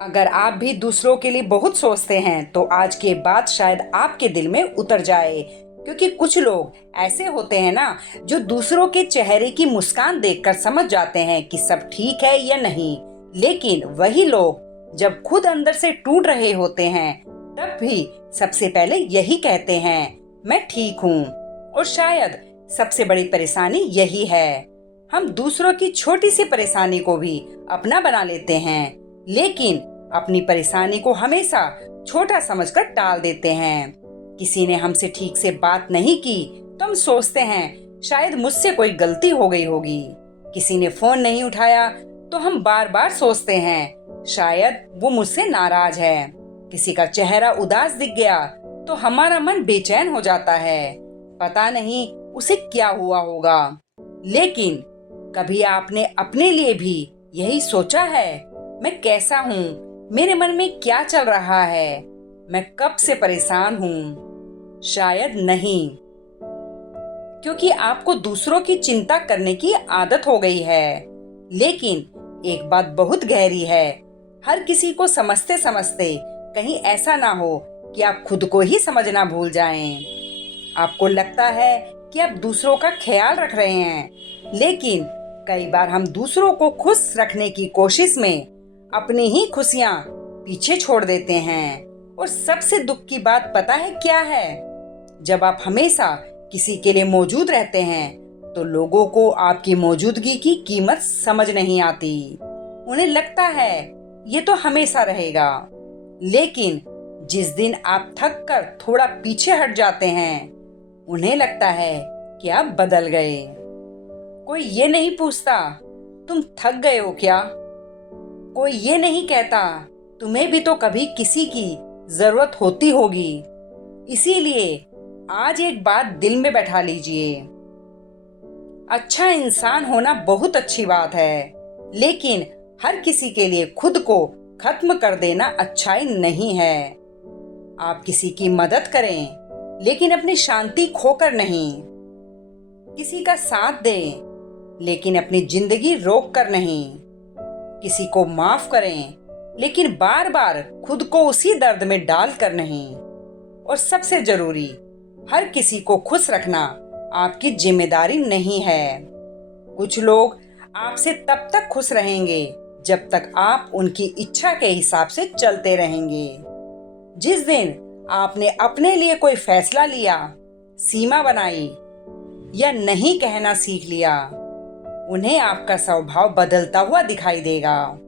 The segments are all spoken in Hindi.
अगर आप भी दूसरों के लिए बहुत सोचते हैं तो आज के बाद शायद आपके दिल में उतर जाए, क्योंकि कुछ लोग ऐसे होते हैं ना जो दूसरों के चेहरे की मुस्कान देखकर समझ जाते हैं कि सब ठीक है या नहीं। लेकिन वही लोग जब खुद अंदर से टूट रहे होते हैं तब भी सबसे पहले यही कहते हैं, मैं ठीक हूँ। और शायद सबसे बड़ी परेशानी यही है, हम दूसरों की छोटी सी परेशानी को भी अपना बना लेते हैं, लेकिन अपनी परेशानी को हमेशा छोटा समझकर टाल देते हैं। किसी ने हमसे ठीक से बात नहीं की तो हम सोचते हैं शायद मुझसे कोई गलती हो गई होगी। किसी ने फोन नहीं उठाया तो हम बार बार सोचते हैं शायद वो मुझसे नाराज है। किसी का चेहरा उदास दिख गया तो हमारा मन बेचैन हो जाता है, पता नहीं उसे क्या हुआ होगा। लेकिन कभी आपने अपने लिए भी यही सोचा है, मैं कैसा हूँ, मेरे मन में क्या चल रहा है, मैं कब से परेशान हूँ? शायद नहीं, क्योंकि आपको दूसरों की चिंता करने की आदत हो गई है। लेकिन एक बात बहुत गहरी है, हर किसी को समझते समझते कहीं ऐसा ना हो कि आप खुद को ही समझना भूल जाएं। आपको लगता है कि आप दूसरों का ख्याल रख रहे हैं, लेकिन कई बार हम दूसरों को खुश रखने की कोशिश में अपनी ही खुशियां पीछे छोड़ देते हैं। और सबसे दुख की बात पता है क्या है? जब आप हमेशा किसी के लिए मौजूद रहते हैं तो लोगों को आपकी मौजूदगी की कीमत समझ नहीं आती। उन्हें लगता है ये तो हमेशा रहेगा। लेकिन जिस दिन आप थक कर थोड़ा पीछे हट जाते हैं, उन्हें लगता है कि आप बदल गए। कोई ये नहीं पूछता तुम थक गए हो क्या, कोई ये नहीं कहता तुम्हें भी तो कभी किसी की जरूरत होती होगी। इसीलिए आज एक बात दिल में बैठा लीजिए, अच्छा इंसान होना बहुत अच्छी बात है, लेकिन हर किसी के लिए खुद को खत्म कर देना अच्छाई नहीं है। आप किसी की मदद करें, लेकिन अपनी शांति खोकर नहीं। किसी का साथ दें, लेकिन अपनी जिंदगी रोक कर नहीं। किसी को माफ करें, लेकिन बार बार खुद को उसी दर्द में डाल कर नहीं। और सबसे जरूरी, हर किसी को खुश रखना आपकी जिम्मेदारी नहीं है। कुछ लोग आपसे तब तक खुश रहेंगे जब तक आप उनकी इच्छा के हिसाब से चलते रहेंगे। जिस दिन आपने अपने लिए कोई फैसला लिया, सीमा बनाई या नहीं कहना सीख लिया, उन्हें आपका स्वभाव बदलता हुआ दिखाई देगा।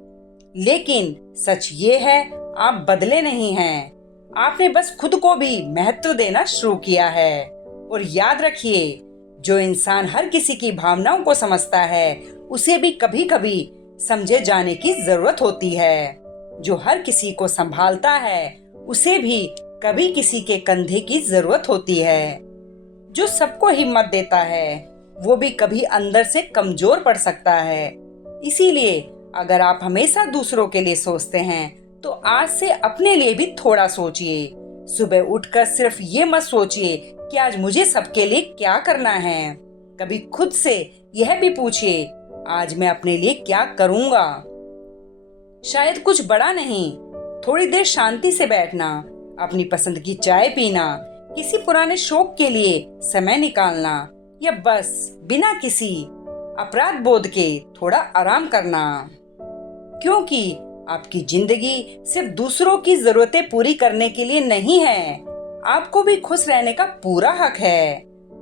लेकिन सच ये है, आप बदले नहीं हैं, आपने बस खुद को भी महत्व देना शुरू किया है। और याद रखिए, जो इंसान हर किसी की भावनाओं को समझता है, उसे भी कभी कभी समझे जाने की जरूरत होती है। जो हर किसी को संभालता है, उसे भी कभी किसी के कंधे की जरूरत होती है। जो सबको हिम्मत देता है, वो भी कभी अंदर से कमजोर पड़ सकता है। इसीलिए अगर आप हमेशा दूसरों के लिए सोचते हैं तो आज से अपने लिए भी थोड़ा सोचिए। सुबह उठकर सिर्फ ये मत सोचिए कि आज मुझे सबके लिए क्या करना है। कभी खुद से यह भी पूछिए, आज मैं अपने लिए क्या करूंगा। शायद कुछ बड़ा नहीं, थोड़ी देर शांति से बैठना, अपनी पसंद की चाय पीना, किसी पुराने शौक के लिए समय निकालना, या बस बिना किसी अपराध बोध के थोड़ा आराम करना। क्योंकि आपकी जिंदगी सिर्फ दूसरों की जरूरतें पूरी करने के लिए नहीं है, आपको भी खुश रहने का पूरा हक है।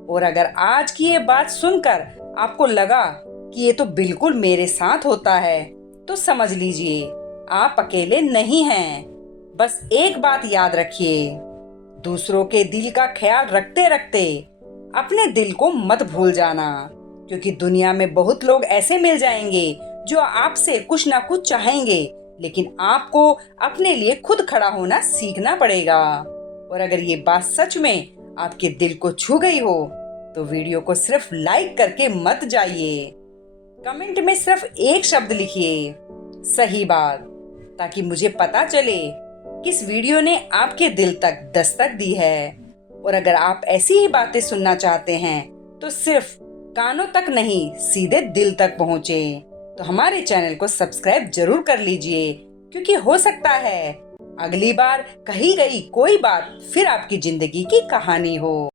और अगर आज की ये बात सुनकर आपको लगा कि ये तो बिल्कुल मेरे साथ होता है, तो समझ लीजिए आप अकेले नहीं हैं। बस एक बात याद रखिए, दूसरों के दिल का ख्याल रखते रखते अपने दिल को मत भूल जाना, क्योंकि दुनिया में बहुत लोग ऐसे मिल जाएंगे जो आपसे कुछ ना कुछ चाहेंगे, लेकिन आपको अपने लिए खुद खड़ा होना सीखना पड़ेगा। और अगर ये बात सच में आपके दिल को छू गई हो तो वीडियो को सिर्फ लाइक करके मत जाइए, कमेंट में सिर्फ एक शब्द लिखिए, सही बात, ताकि मुझे पता चले किस वीडियो ने आपके दिल तक दस्तक दी है। और अगर आप ऐसी ही बातें सुनना चाहते हैं तो सिर्फ कानों तक नहीं, सीधे दिल तक पहुंचे। तो हमारे चैनल को सब्सक्राइब जरूर कर लीजिए, क्योंकि हो सकता है अगली बार कही गई कोई बात फिर आपकी जिंदगी की कहानी हो।